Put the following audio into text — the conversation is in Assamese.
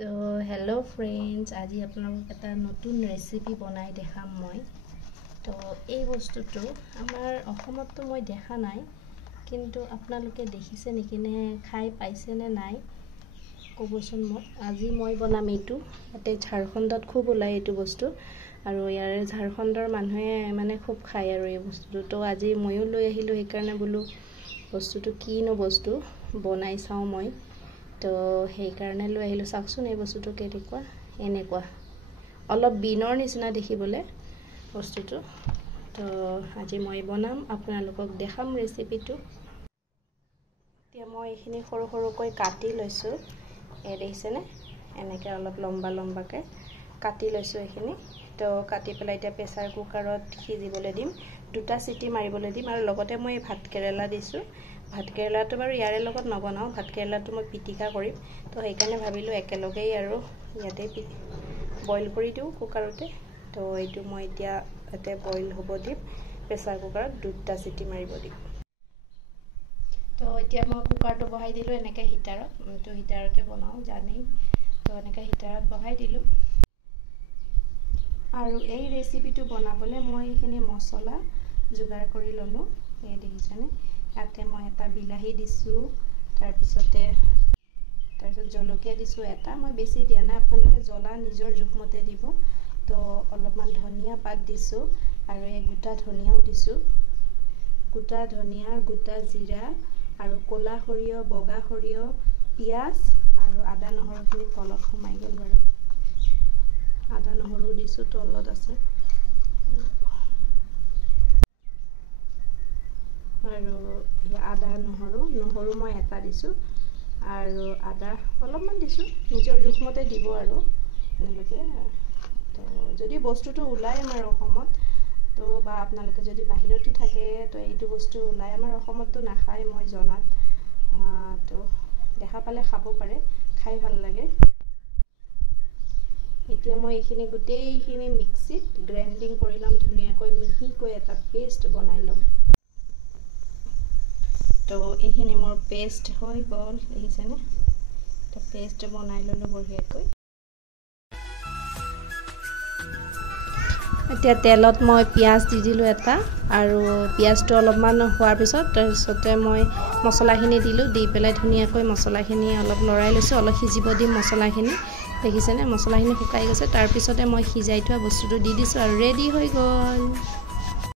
তো হেল্ল' ফ্ৰেণ্ডছ, আজি আপোনালোকক এটা নতুন ৰেচিপি বনাই দেখাম মই। তো এই বস্তুটো আমাৰ অসমততো মই দেখা নাই, কিন্তু আপোনালোকে দেখিছে নেকি নে খাই পাইছে নে নাই ক'বচোন মোক। আজি মই বনাম এইটো। ইয়াতে ঝাৰখণ্ডত খুব ওলায় এইটো বস্তু, আৰু ইয়াৰে ঝাৰখণ্ডৰ মানুহে মানে খুব খায় আৰু এই বস্তুটো। তো আজি ময়ো লৈ আহিলোঁ, সেইকাৰণে বোলো বস্তুটো কিনো বস্তু বনাই চাওঁ মই। তো সেইকাৰণে লৈ আহিলোঁ। চাওকচোন এই বস্তুটো কেনেকুৱা, এনেকুৱা অলপ বিনৰ নিচিনা দেখিবলৈ বস্তুটো। তো আজি মই বনাম, আপোনালোকক দেখাম ৰেচিপিটো। এতিয়া মই এইখিনি সৰু সৰুকৈ কাটি লৈছোঁ, দেখিছেনে? এনেকৈ অলপ লম্বা লম্বাকৈ কাটি লৈছোঁ এইখিনি। তো কাটি পেলাই এতিয়া প্ৰেছাৰ কুকাৰত সিজিবলৈ দিম, 2টা চিটি মাৰিবলৈ দিম। আৰু লগতে মই ভাত কেৰেলা দিছোঁ। ভাত কেৰেলাটো বাৰু ইয়াৰে লগত নবনাওঁ, ভাত কেৰেলাটো মই পিটিকা কৰিম। তো সেইকাৰণে ভাবিলোঁ একেলগেই আৰু ইয়াতে বইল কৰি দিওঁ কুকাৰতে। তো এইটো মই এতিয়া ইয়াতে বইল হ'ব দিম, প্ৰেছাৰ কুকাৰত 2টা চিটি মাৰিব দিম। তো এতিয়া মই কুকাৰটো বহাই দিলোঁ এনেকৈ হিটাৰত। তো হিটাৰতে বনাওঁ জানেই। তো এনেকৈ হিটাৰত বহাই দিলোঁ। আৰু এই ৰেচিপিটো বনাবলৈ মই এইখিনি মছলা যোগাৰ কৰি ল'লোঁ। এই দেখিছেনে? ইয়াতে মই এটা বিলাহী দিছোঁ, তাৰপিছত জলকীয়া দিছোঁ এটা। মই বেছি দিয়া নাই, আপোনালোকে জ্বলা নিজৰ জোখমতে দিব। তো অলপমান ধনিয়া পাত দিছোঁ, আৰু এই গোটা ধনিয়াও দিছোঁ। গোটা ধনিয়া, গোটা জিৰা, আৰু ক'লা সৰিয়হ, বগা সৰিয়হ, পিঁয়াজ আৰু আদা নহৰুখিনি তলত সোমাই গ'ল বাৰু। আদা নহৰু দিছোঁ, তলত আছে। আৰু আদা নহৰু মই এটা দিছোঁ, আৰু আদা অলপমান দিছোঁ, নিজৰ জোখমতে দিব আৰু এনেকৈ। তো যদি বস্তুটো ওলায় আমাৰ অসমত, তো বা আপোনালোকে যদি বাহিৰতো থাকে, তো এইটো বস্তু ওলায়। আমাৰ অসমততো নাখায় মই জনাত। তো দেখা পালে খাব পাৰে, খাই ভাল লাগে। এতিয়া মই এইখিনি গোটেইখিনি মিক্সিত গ্ৰাইণ্ডিং কৰি ল'ম, ধুনীয়াকৈ মিহিকৈ এটা পেষ্ট বনাই ল'ম। তো এইখিনি মোৰ পেষ্ট হৈ গ'ল, দেখিছেনে? তো পেষ্ট বনাই ল'লোঁ বঢ়িয়াকৈ। এতিয়া তেলত মই পিঁয়াজ দি দিলোঁ এটা, আৰু পিঁয়াজটো অলপমান হোৱাৰ পিছত তাৰপিছতে মই মছলাখিনি দিলোঁ। দি পেলাই ধুনীয়াকৈ মছলাখিনি অলপ লৰাই লৈছোঁ, অলপ সিজিব দিম মছলাখিনি। দেখিছেনে? মছলাখিনি শুকাই গৈছে। তাৰপিছতে মই সিজাই থোৱা বস্তুটো দি দিছোঁ, আৰু ৰেডি হৈ গ'ল।